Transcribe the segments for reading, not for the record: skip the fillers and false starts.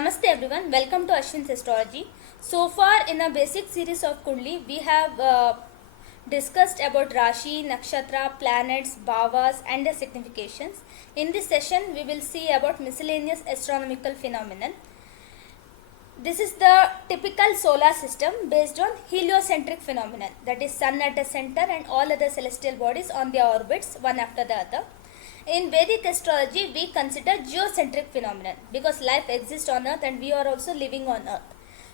Namaste everyone, welcome to Ashwin's Astrology. So far in a basic series of Kundli, we have discussed about Rashi, Nakshatra, planets, Bhavas and their significations. In this session, we will see about miscellaneous astronomical phenomenon. This is the typical solar system based on heliocentric phenomenon, that is sun at the center and all other celestial bodies on their orbits one after the other. In Vedic astrology, we consider geocentric phenomenon because life exists on earth and we are also living on earth.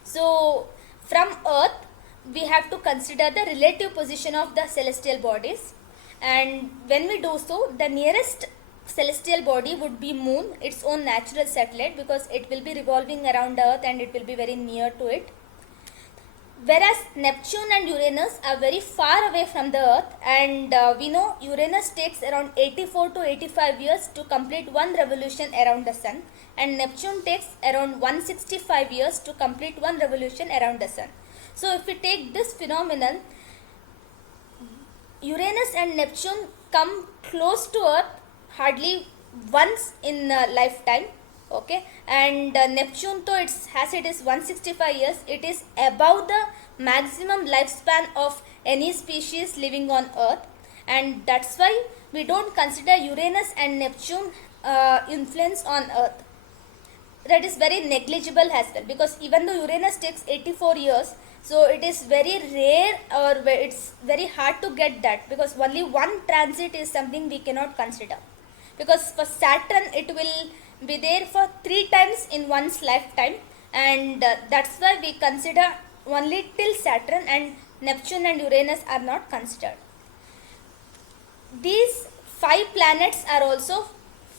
So from earth, we have to consider the relative position of the celestial bodies, and when we do so, the nearest celestial body would be moon, its own natural satellite, because it will be revolving around the earth and it will be very near to it. Whereas Neptune and Uranus are very far away from the earth, and we know Uranus takes around 84 to 85 years to complete one revolution around the sun, and Neptune takes around 165 years to complete one revolution around the sun. So if we take this phenomenon, Uranus and Neptune come close to earth hardly once in a lifetime. Okay, and Neptune, though it is 165 years, it is above the maximum lifespan of any species living on earth, and that's why we don't consider Uranus and Neptune influence on earth. That is very negligible as well, because even though Uranus takes 84 years, so it is very rare, or it's very hard to get that, because only one transit is something we cannot consider. Because for Saturn it will be there for 3 times in one's lifetime, and that's why we consider only till Saturn, and Neptune and Uranus are not considered. These 5 planets are also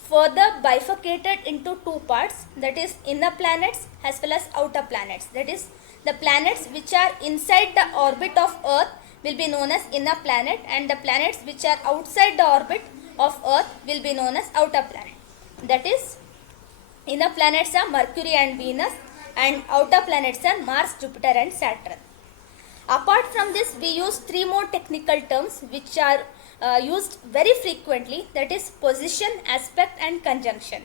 further bifurcated into 2 parts, that is inner planets as well as outer planets. That is, the planets which are inside the orbit of Earth will be known as inner planet, and the planets which are outside the orbit of Earth will be known as outer planet. That is, inner planets are Mercury and Venus, and outer planets are Mars, Jupiter and Saturn. Apart from this, we use 3 more technical terms which are used very frequently, that is position, aspect and conjunction.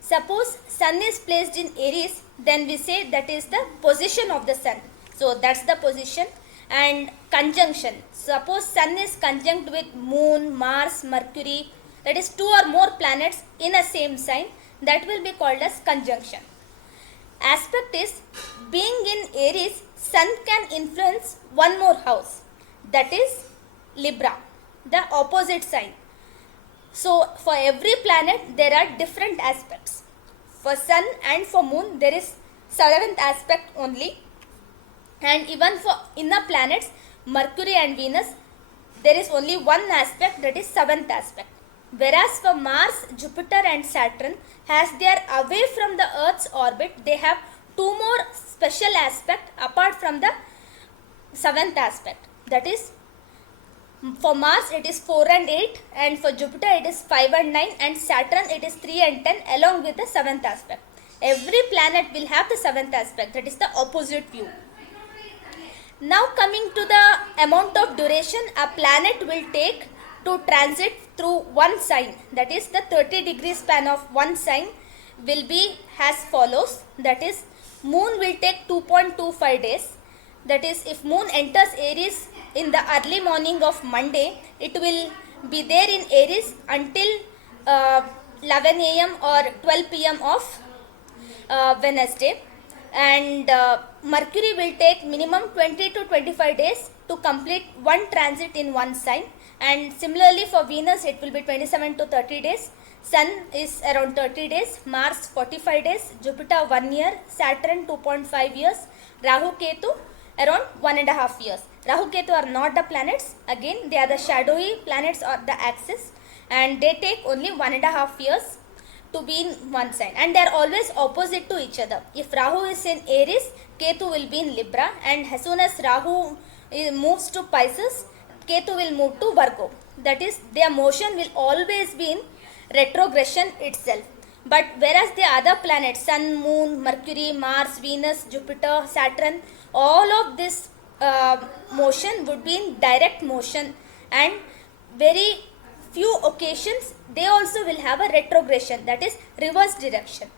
Suppose sun is placed in Aries, then we say that is the position of the sun. So that's the position. And conjunction, suppose sun is conjunct with moon, Mars, Mercury, that is 2 or more planets in a same sign, that will be called as conjunction. Aspect is, being in Aries, sun can influence one more house, that is Libra, the opposite sign. So for every planet there are different aspects. For sun and for moon there is 7th aspect only, and even for inner planets Mercury and Venus there is only one aspect, that is 7th aspect. Whereas for Mars, Jupiter and Saturn, as they are away from the Earth's orbit, they have 2 more special aspects apart from the 7th aspect. That is, for Mars it is 4 and 8, and for Jupiter it is 5 and 9, and Saturn it is 3 and 10 along with the 7th aspect. Every planet will have the 7th aspect, that is the opposite view. Now coming to the amount of duration a planet will take to transit through one sign, that is the 30-degree span of one sign will be as follows. That is, moon will take 2.25 days. That is, if moon enters Aries in the early morning of Monday, it will be there in Aries until 11 am or 12 pm of Wednesday. And Mercury will take minimum 20 to 25 days to complete one transit in one sign, and similarly for Venus it will be 27 to 30 days, Sun is around 30 days, Mars 45 days, Jupiter 1 year, Saturn 2.5 years, Rahu Ketu around 1.5 years. Rahu Ketu are not the planets, again they are the shadowy planets or the axis, and they take only 1.5 years to be in one sign, and they are always opposite to each other. If Rahu is in Aries, Ketu will be in Libra, and as soon as Rahu moves to Pisces, Ketu will move to Virgo. That is, their motion will always be in retrogression itself. But whereas the other planets, Sun, Moon, Mercury, Mars, Venus, Jupiter, Saturn, all of this motion would be in direct motion, and very few occasions they also will have a retrogression, that is reverse direction.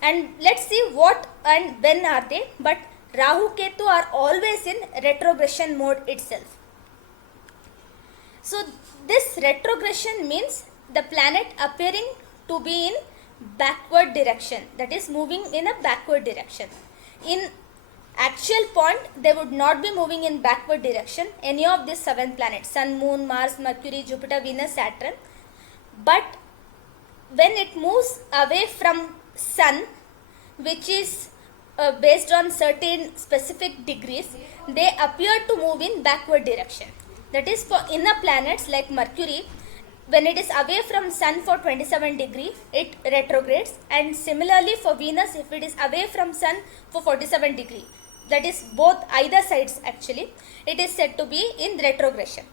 And let's see what and when are they. But Rahu Ketu are always in retrogression mode itself. So this retrogression means the planet appearing to be in backward direction, that is moving in a backward direction. In actual point, they would not be moving in backward direction, any of these 7 planets, Sun, Moon, Mars, Mercury, Jupiter, Venus, Saturn. But when it moves away from Sun, which is based on certain specific degrees, they appear to move in backward direction. That is, for inner planets like Mercury, when it is away from Sun for 27 degree, it retrogrades. And similarly for Venus, if it is away from Sun for 47 degree, that is both either sides actually, it is said to be in retrogression.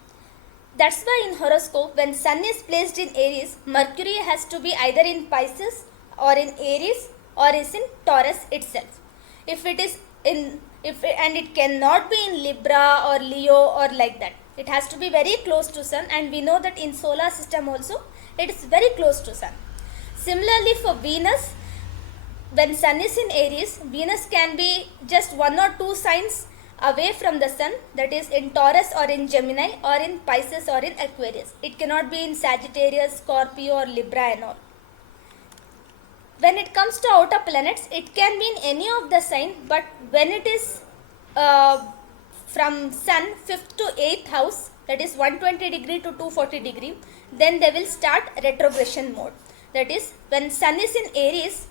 That's why in horoscope, when Sun is placed in Aries, Mercury has to be either in Pisces or in Aries or is in Taurus itself. If it is in, and it cannot be in Libra or Leo or like that. It has to be very close to Sun, and we know that in solar system also it is very close to Sun. Similarly for Venus, when Sun is in Aries, Venus can be just 1 or 2 signs away from the Sun, that is in Taurus or in Gemini or in Pisces or in Aquarius. It cannot be in Sagittarius, Scorpio or Libra and all. When it comes to outer planets, it can be in any of the sign, but when it is from Sun 5th to 8th house, that is 120 degree to 240 degree, then they will start retrogression mode. That is, when Sun is in Aries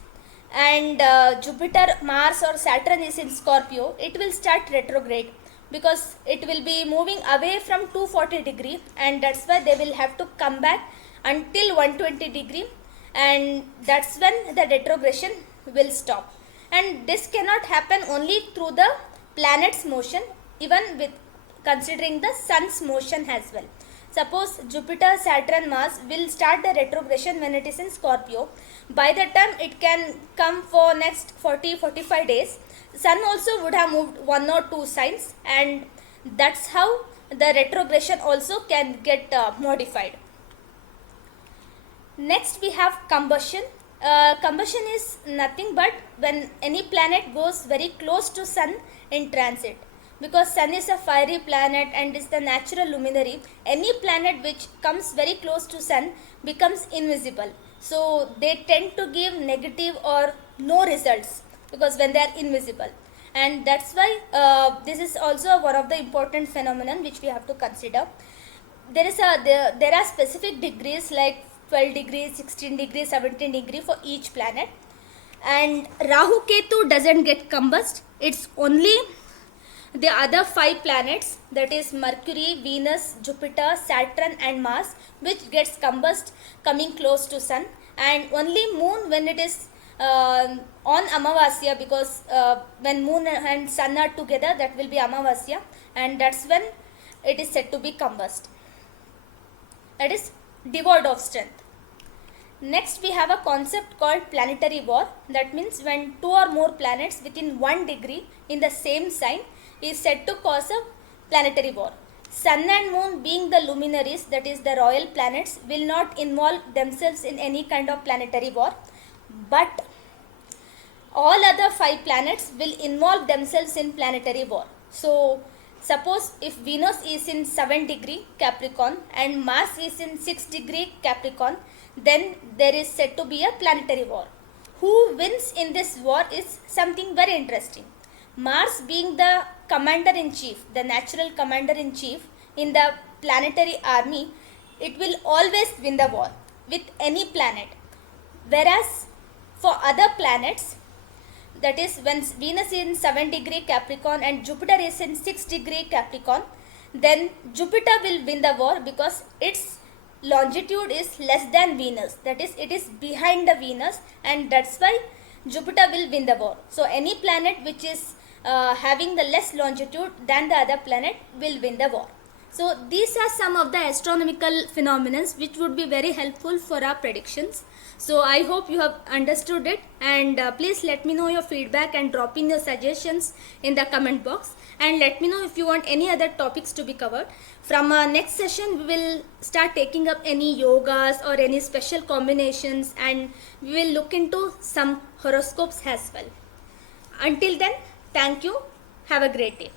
and Jupiter, Mars or Saturn is in Scorpio, it will start retrograde, because it will be moving away from 240 degree, and that's why they will have to come back until 120 degree, and that's when the retrogression will stop. And this cannot happen only through the planet's motion, even with considering the Sun's motion as well. Suppose Jupiter, Saturn, Mars will start the retrogression when it is in Scorpio. By the time it can come for next 40-45 days, Sun also would have moved 1 or 2 signs, and that's how the retrogression also can get modified. Next we have combustion. Combustion is nothing but when any planet goes very close to Sun in transit. Because Sun is a fiery planet and is the natural luminary, any planet which comes very close to Sun becomes invisible. So they tend to give negative or no results, because when they are invisible. And that's why this is also one of the important phenomenon which we have to consider. There are specific degrees like 12 degrees, 16 degrees, 17 degrees for each planet. And Rahu Ketu doesn't get combust. It's only the other 5 planets, that is Mercury, Venus, Jupiter, Saturn and Mars, which gets combust coming close to Sun. And only Moon when it is on Amavasya, because when Moon and Sun are together, that will be Amavasya, and that's when it is said to be combust. That is devoid of strength. Next we have a concept called planetary war. That means when 2 or more planets within 1 degree in the same sign is said to cause a planetary war. Sun and Moon being the luminaries, that is the royal planets, will not involve themselves in any kind of planetary war, but all other 5 planets will involve themselves in planetary war. So suppose if Venus is in 7 degree Capricorn and Mars is in 6 degree Capricorn, then there is said to be a planetary war. Who wins in this war is something very interesting. Mars being the commander-in-chief, the natural commander-in-chief in the planetary army, it will always win the war with any planet. Whereas for other planets, that is when Venus is in 7 degree Capricorn and Jupiter is in 6 degree Capricorn, then Jupiter will win the war because its longitude is less than Venus, that is it is behind the Venus, and that's why Jupiter will win the war. So any planet which is having the less longitude than the other planet will win the war. So these are some of the astronomical phenomena which would be very helpful for our predictions. So I hope you have understood it, and please let me know your feedback and drop in your suggestions in the comment box. and let me know if you want any other topics to be covered. From our next session, we will start taking up any yogas or any special combinations, and we will look into some horoscopes as well. Until then, thank you. Have a great day.